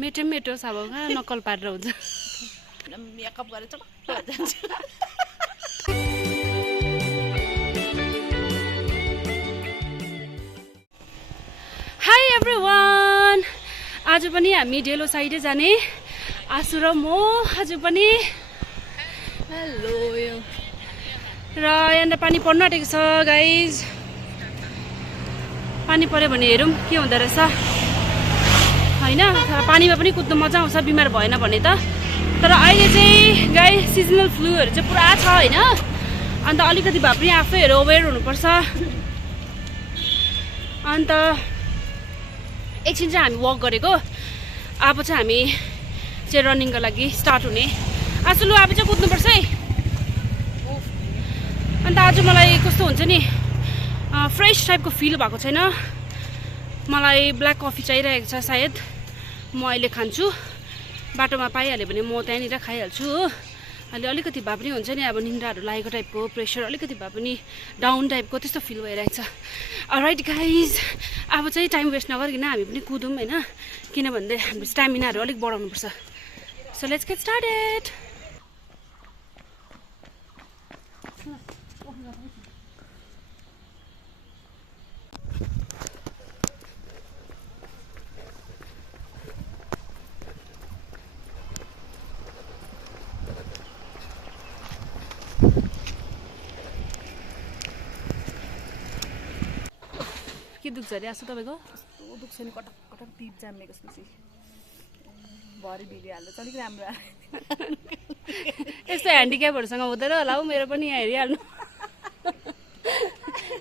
मेटो अब कहाँ नक्कल पारेर हुन्छ मेकअप गरेर चटक्क जान्छ हाई एभ्रिवान आज पनि हामी डेलो साइडै जाने आसु र म आज पनि हेलो र यहाँनिर पानी पर्न आँटेको छ गाइज पानी पर्यो भने हेरौँ के हुँदो रहेछ होइन पानीमा पनि कुद्नु मजा आउँछ बिमार भएन भने त तर अहिले चाहिँ गाई सिजनल फ्लूहरू चाहिँ पुरा छ होइन अन्त अलिकति भए पनि आफैहरू अवेर हुनुपर्छ अन्त एकछिन चाहिँ हामी वक गरेको अब चाहिँ हामी चाहिँ रनिङको लागि स्टार्ट हुने आज लु अब चाहिँ कुद्नुपर्छ है अन्त आज मलाई कस्तो हुन्छ नि फ्रेस टाइपको फिल भएको छैन मलाई ब्ल्याक कफी चाहिरहेको छ सायद म अहिले खान्छु बाटोमा पाइहाल्यो भने म त्यहाँनिर खाइहाल्छु हो अहिले अलिकति भए पनि हुन्छ नि अब निन्द्राहरू लागेको टाइपको प्रेसर अलिकति भए पनि डाउन टाइपको त्यस्तो फिल भइरहेको छ राइट गाइज अब चाहिँ टाइम वेस्ट नगरिकन हामी पनि कुदौँ होइन किनभने हाम्रो स्ट्यामिनाहरू अलिक बढाउनुपर्छ सो लेट्स गेट स्टार्टेड के दुख्छ अरे आसु तपाईँको दुख्छ नि कटक कटक पिप जामेको पछि भरि भिडिहाल्दा अलिक राम्रो यस्तो ह्यान्डिक्यापहरूसँग हुँदैन होला हौ मेरो पनि यहाँ हेरिहाल्नु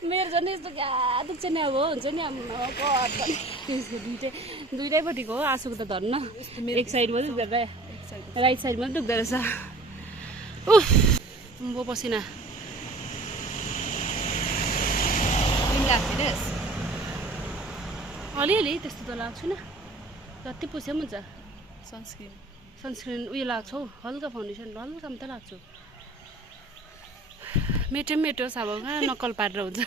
मेरो झन् यस्तो क्या दुख्छ नि अब हुन्छ नि त्यसको दुइटैपट्टिको हो आसुको त धन्न एक साइड मात्रै दुख्दा राइट साइड मात्रै दुख्दो रहेछ उफ म पसिना अलिअलि त्यस्तो त लाग्छु न जति पुसे पनि हुन्छ सनस्क्रिन उयो लाग्छ हौ हल्का फाउन्डेसन हल्का मात्रै लाग्छु मेटो अब कहाँ नक्कल पारेर हुन्छ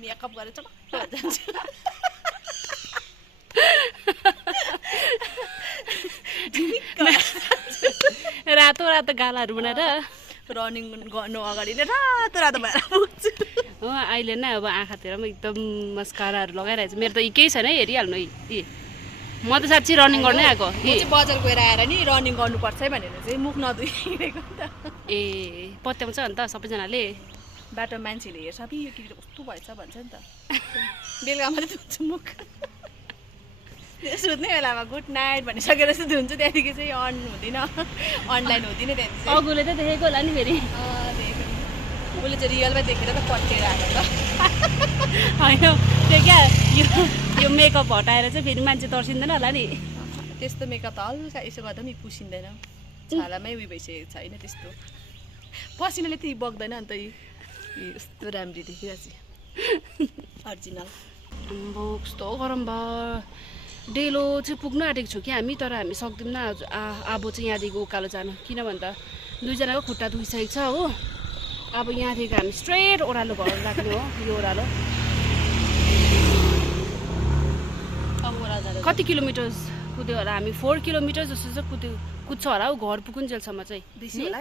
मेकअप गरेर चटक्क जान्छ रातो रातो गालाहरू बनाएर रनिङ गर्नु अगाडि नै रातो रातो भएर पुग्छु हो अहिले नै अब आँखातिर पनि एकदम मस्काराहरू लगाइरहेको छ मेरो त केही छैन है हेरिहाल्नु है म त साँच्ची रनिङ गर्नै आएको बजार गएर आएर नि रनिङ गर्नुपर्छ है भनेर चाहिँ मुख नधुइरहेको नि त ए पत्याउँछ नि त सबैजनाले बाटो मान्छेले हेर्छ कि यो केटी कस्तो भएछ भन्छ नि त बेलुका मात्रै धुन्छु मुख सुत्ने बेलामा गुड नाइट भनिसकेर चाहिँ धुन्छु त्यहाँदेखि चाहिँ अन हुँदैन अनलाइन हुँदैन त्यहाँदेखि अगुले त देखेको होला नि फेरि उसले चाहिँ रियलमा देखेर त पत्केर आएको त होइन त्यो क्या यो मेकअप हटाएर चाहिँ फेरि मान्छे तर्सिँदैन होला नि त्यस्तो मेकअप त हल्का यसो गर्दा पनि पुसिँदैन छालामै उयो भइसकेको छ होइन त्यस्तो पसिनाले त्यही बग्दैन अन्त यस्तो राम्ररी देखिरहेको छ अरिजिनल कस्तो गरम भयो डेलो चाहिँ पुग्नु आँटेको छु कि हामी तर हामी सक्दैनौँ अब चाहिँ यहाँदेखि उकालो जानु किन भन्दा दुईजनाको खुट्टा दुखिसकेको छ हो अब यहाँदेखि हामी स्ट्रेट ओह्रालो घर राख्ने हो यो ओह्रालो कति किलोमिटर्स कुद्यो होला हामी 4 किलोमिटर जस्तो चाहिँ कुद्छ होला हौ घर पुगुन्जेलसम्म चाहिँ बेसी होला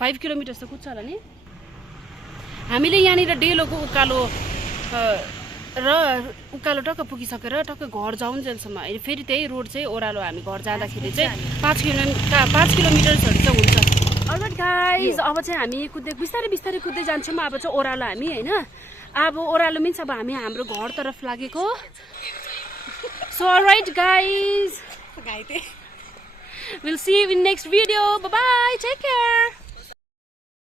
5 किलोमिटर्स त कुद्छ होला नि हामीले यहाँनिर डेलोको उकालो र उकालो टक्क पुगिसकेर टक्क घर जाउन्जेलसम्म फेरि त्यही रोड चाहिँ ओह्रालो हामी घर जाँदाखेरि चाहिँ 5 किलोमिटर्सहरू चाहिँ हुन्छ अलराइट गाइज अब चाहिँ हामी बिस्तारै बिस्तारै कुद्दै जान्छौँ अब चाहिँ ओह्रालो हामी होइन अब ओह्रालो मिन्स अब हामी हाम्रो घरतर्फ लागेको so alright guys will see you in next video bye bye take care